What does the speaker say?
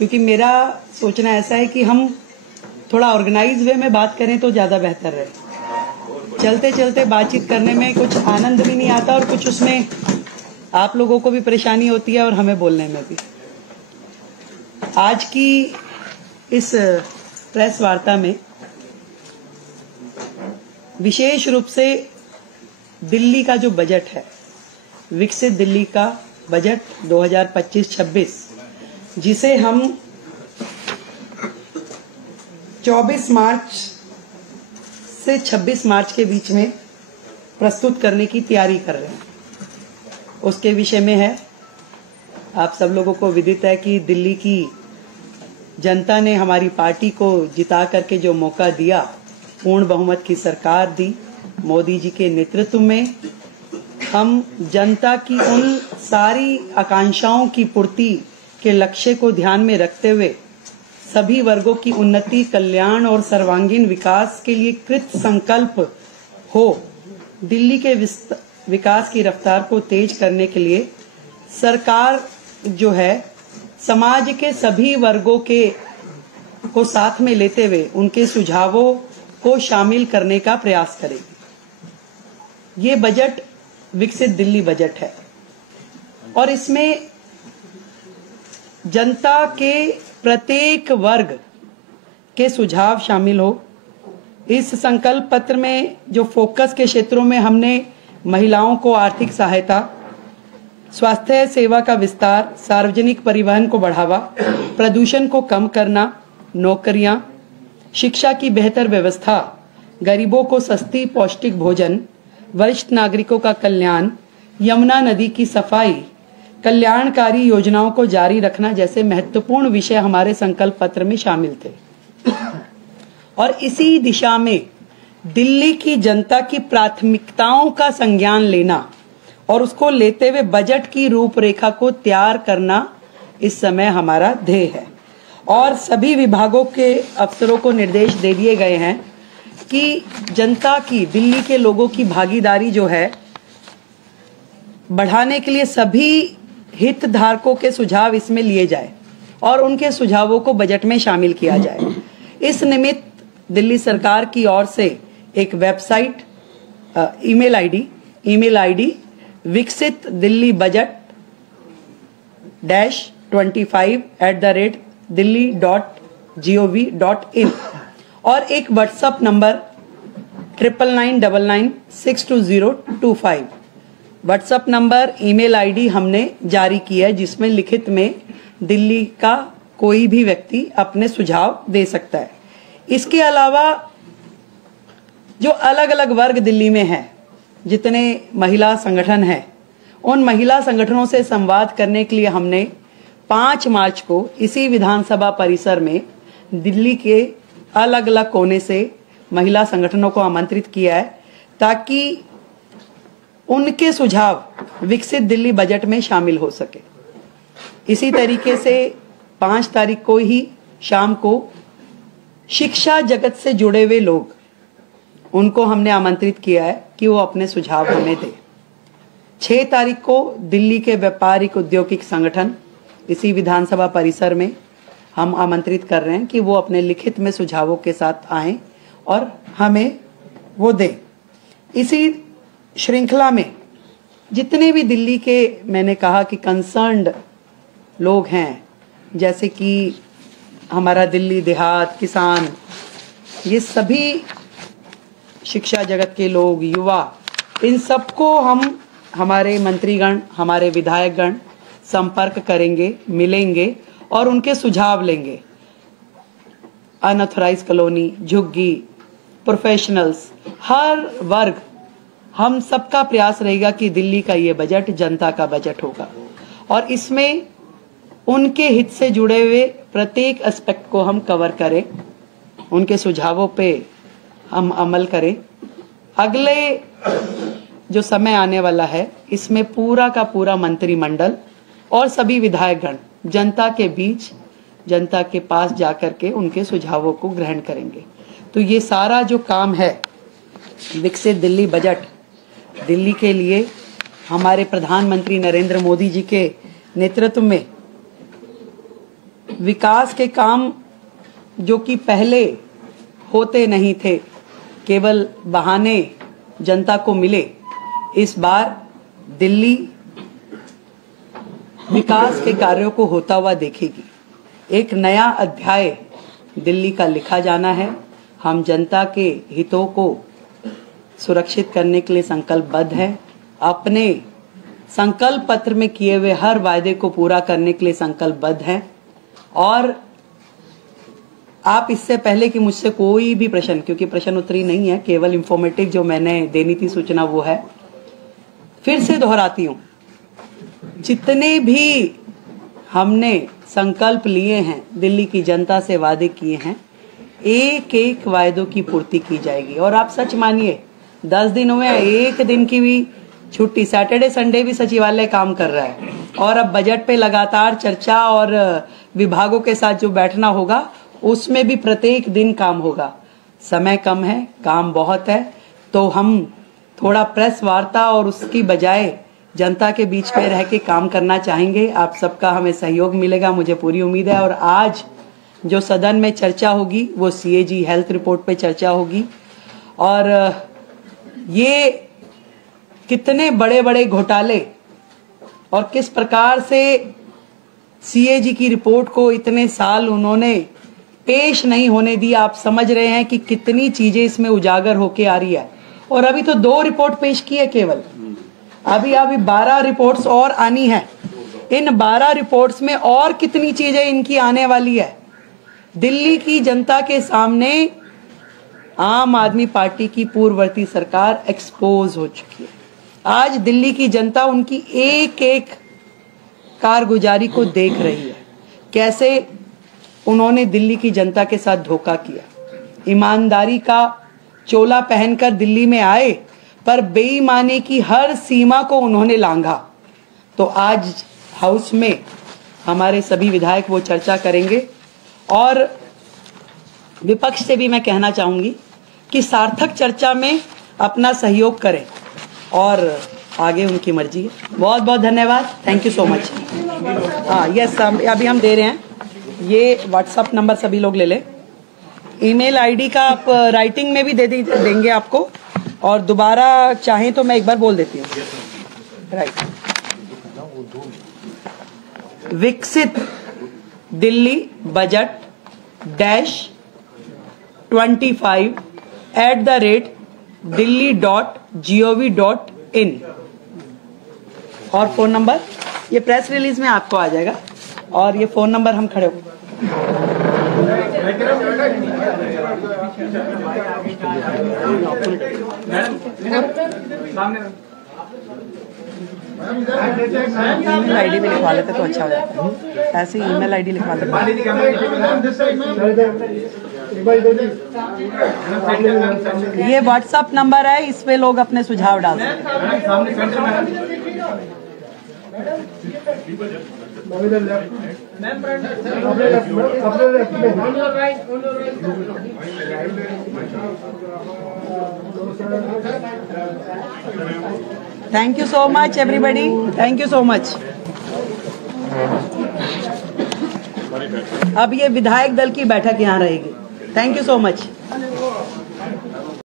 क्योंकि मेरा सोचना ऐसा है कि हम थोड़ा ऑर्गेनाइज वे में बात करें तो ज़्यादा बेहतर है। चलते चलते बातचीत करने में कुछ आनंद भी नहीं आता और कुछ उसमें आप लोगों को भी परेशानी होती है और हमें बोलने में भी। आज की इस प्रेस वार्ता में विशेष रूप से दिल्ली का जो बजट है, विकसित दिल्ली का बजट 2025-26, जिसे हम 24 मार्च से 26 मार्च के बीच में प्रस्तुत करने की तैयारी कर रहे हैं, उसके विषय में है। आप सब लोगों को विदित है कि दिल्ली की जनता ने हमारी पार्टी को जिता करके जो मौका दिया, पूर्ण बहुमत की सरकार दी मोदी जी के नेतृत्व में, हम जनता की उन सारी आकांक्षाओं की पूर्ति के लक्ष्य को ध्यान में रखते हुए सभी वर्गों की उन्नति, कल्याण और सर्वांगीण विकास के लिए कृत संकल्प हो दिल्ली के विकास की रफ्तार को तेज करने के लिए सरकार जो है समाज के सभी वर्गों को साथ में लेते हुए उनके सुझावों को शामिल करने का प्रयास करेगी। ये बजट विकसित दिल्ली बजट है और इसमें जनता के प्रत्येक वर्ग के सुझाव शामिल हो। इस संकल्प पत्र में जो फोकस के क्षेत्रों में हमने महिलाओं को आर्थिक सहायता, स्वास्थ्य सेवा का विस्तार, सार्वजनिक परिवहन को बढ़ावा, प्रदूषण को कम करना, नौकरियां, शिक्षा की बेहतर व्यवस्था, गरीबों को सस्ती पौष्टिक भोजन, वरिष्ठ नागरिकों का कल्याण, यमुना नदी की सफाई, कल्याणकारी योजनाओं को जारी रखना जैसे महत्वपूर्ण विषय हमारे संकल्प पत्र में शामिल थे। और इसी दिशा में दिल्ली की जनता की प्राथमिकताओं का संज्ञान लेना और उसको लेते हुए बजट की रूपरेखा को तैयार करना इस समय हमारा ध्येय है। और सभी विभागों के अफसरों को निर्देश दे दिए गए हैं कि जनता की, दिल्ली के लोगों की भागीदारी जो है बढ़ाने के लिए सभी हितधारकों के सुझाव इसमें लिए जाए और उनके सुझावों को बजट में शामिल किया जाए। इस निमित्त दिल्ली सरकार की ओर से एक वेबसाइट, ईमेल आईडी विकसित दिल्ली बजट -25@delhi.gov.in और एक WhatsApp number 9999962025 WhatsApp number, email ID हमने जारी की है, जिसमें लिखित में दिल्ली का कोई भी व्यक्ति अपने सुझाव दे सकता है। इसके अलावा जो अलग अलग वर्ग दिल्ली में हैं, जितने महिला संगठन हैं, उन महिला संगठनों से संवाद करने के लिए हमने 5 मार्च को इसी विधानसभा परिसर में दिल्ली के अलग अलग कोने से महिला संगठनों को आमंत्रित किया है, ताकि उनके सुझाव विकसित दिल्ली बजट में शामिल हो सके। इसी तरीके से 5 तारीख को ही शाम को शिक्षा जगत से जुड़े हुए लोग, उनको हमने आमंत्रित किया है कि वो अपने सुझाव हमें दें। 6 तारीख को दिल्ली के व्यापारिक औद्योगिक संगठन इसी विधानसभा परिसर में हम आमंत्रित कर रहे हैं कि वो अपने लिखित में सुझावों के साथ आएं और हमें वो दें। इसी श्रृंखला में जितने भी दिल्ली के, मैंने कहा कि कंसर्न्ड लोग हैं, जैसे कि हमारा दिल्ली देहात, किसान, ये सभी शिक्षा जगत के लोग, युवा, इन सबको हम, हमारे मंत्रीगण, हमारे विधायकगण संपर्क करेंगे, मिलेंगे और उनके सुझाव लेंगे। अनऑथराइज्ड कॉलोनी, झुग्गी, प्रोफेशनल्स, हर वर्ग, हम सबका प्रयास रहेगा कि दिल्ली का ये बजट जनता का बजट होगा और इसमें उनके हित से जुड़े हुए प्रत्येक एस्पेक्ट को हम कवर करें, उनके सुझावों पे हम अमल करें। अगले जो समय आने वाला है, इसमें पूरा का पूरा मंत्रिमंडल और सभी विधायकगण जनता के बीच, जनता के पास जाकर के उनके सुझावों को ग्रहण करेंगे। तो ये सारा जो काम है विकसित दिल्ली बजट, दिल्ली के लिए हमारे प्रधानमंत्री नरेंद्र मोदी जी के नेतृत्व में विकास के काम जो कि पहले होते नहीं थे, केवल बहाने जनता को मिले, इस बार दिल्ली विकास के कार्यों को होता हुआ देखेगी। एक नया अध्याय दिल्ली का लिखा जाना है। हम जनता के हितों को सुरक्षित करने के लिए संकल्पबद्ध हैं। अपने संकल्प पत्र में किए हुए हर वायदे को पूरा करने के लिए संकल्पबद्ध हैं। और आप इससे पहले कि मुझसे कोई भी प्रश्न, क्योंकि प्रश्न उत्तरी नहीं है, केवल इंफॉर्मेटिव जो मैंने देनी थी सूचना वो है, फिर से दोहराती हूं, जितने भी हमने संकल्प लिए हैं, दिल्ली की जनता से वादे किए हैं, एक एक वायदों की पूर्ति की जाएगी। और आप सच मानिए 10 दिन हुए, एक दिन की भी छुट्टी, सैटरडे संडे भी सचिवालय काम कर रहा है। और अब बजट पे लगातार चर्चा और विभागों के साथ जो बैठना होगा उसमें भी प्रत्येक दिन काम होगा। समय कम है, काम बहुत है, तो हम थोड़ा प्रेस वार्ता और उसकी बजाय जनता के बीच में रह के काम करना चाहेंगे। आप सबका हमें सहयोग मिलेगा, मुझे पूरी उम्मीद है। और आज जो सदन में चर्चा होगी वो सीएजी हेल्थ रिपोर्ट पे चर्चा होगी। और ये कितने बड़े बड़े घोटाले और किस प्रकार से सीएजी की रिपोर्ट को इतने साल उन्होंने पेश नहीं होने दी, आप समझ रहे हैं कि कितनी चीजें इसमें उजागर होके आ रही है। और अभी तो 2 रिपोर्ट पेश की है केवल, अभी 12 रिपोर्ट्स और आनी है। इन 12 रिपोर्ट्स में और कितनी चीजें इनकी आने वाली है। दिल्ली की जनता के सामने आम आदमी पार्टी की पूर्ववर्ती सरकार एक्सपोज हो चुकी है। आज दिल्ली की जनता उनकी एक एक कारगुजारी को देख रही है, कैसे उन्होंने दिल्ली की जनता के साथ धोखा किया। ईमानदारी का चोला पहनकर दिल्ली में आए, पर बेईमानी की हर सीमा को उन्होंने लांघा। तो आज हाउस में हमारे सभी विधायक वो चर्चा करेंगे। और विपक्ष से भी मैं कहना चाहूंगी कि सार्थक चर्चा में अपना सहयोग करें, और आगे उनकी मर्जी है। बहुत बहुत धन्यवाद, थैंक यू सो मच। हाँ यस, अभी हम दे रहे हैं। ये व्हाट्सएप नंबर सभी लोग ले लें। ईमेल आईडी का आप राइटिंग में भी देंगे आपको, और दोबारा चाहें तो मैं एक बार बोल देती हूँ। राइट, विकसित दिल्ली बजट -25@delhi.gov.in। और फोन नंबर, ये प्रेस रिलीज में आपको आ जाएगा। और ये फोन नंबर हम खड़े हो ईमेल आईडी भी लिखवा लेते तो अच्छा हो जाता। ऐसे ईमेल आईडी लिखवा लेते। ये व्हाट्सएप नंबर है, इस पे लोग अपने सुझाव डाल सकते thank you so much everybody, thank you so much. अब ये विधायक दल की बैठक यहाँ रहेगी। Thank you so much.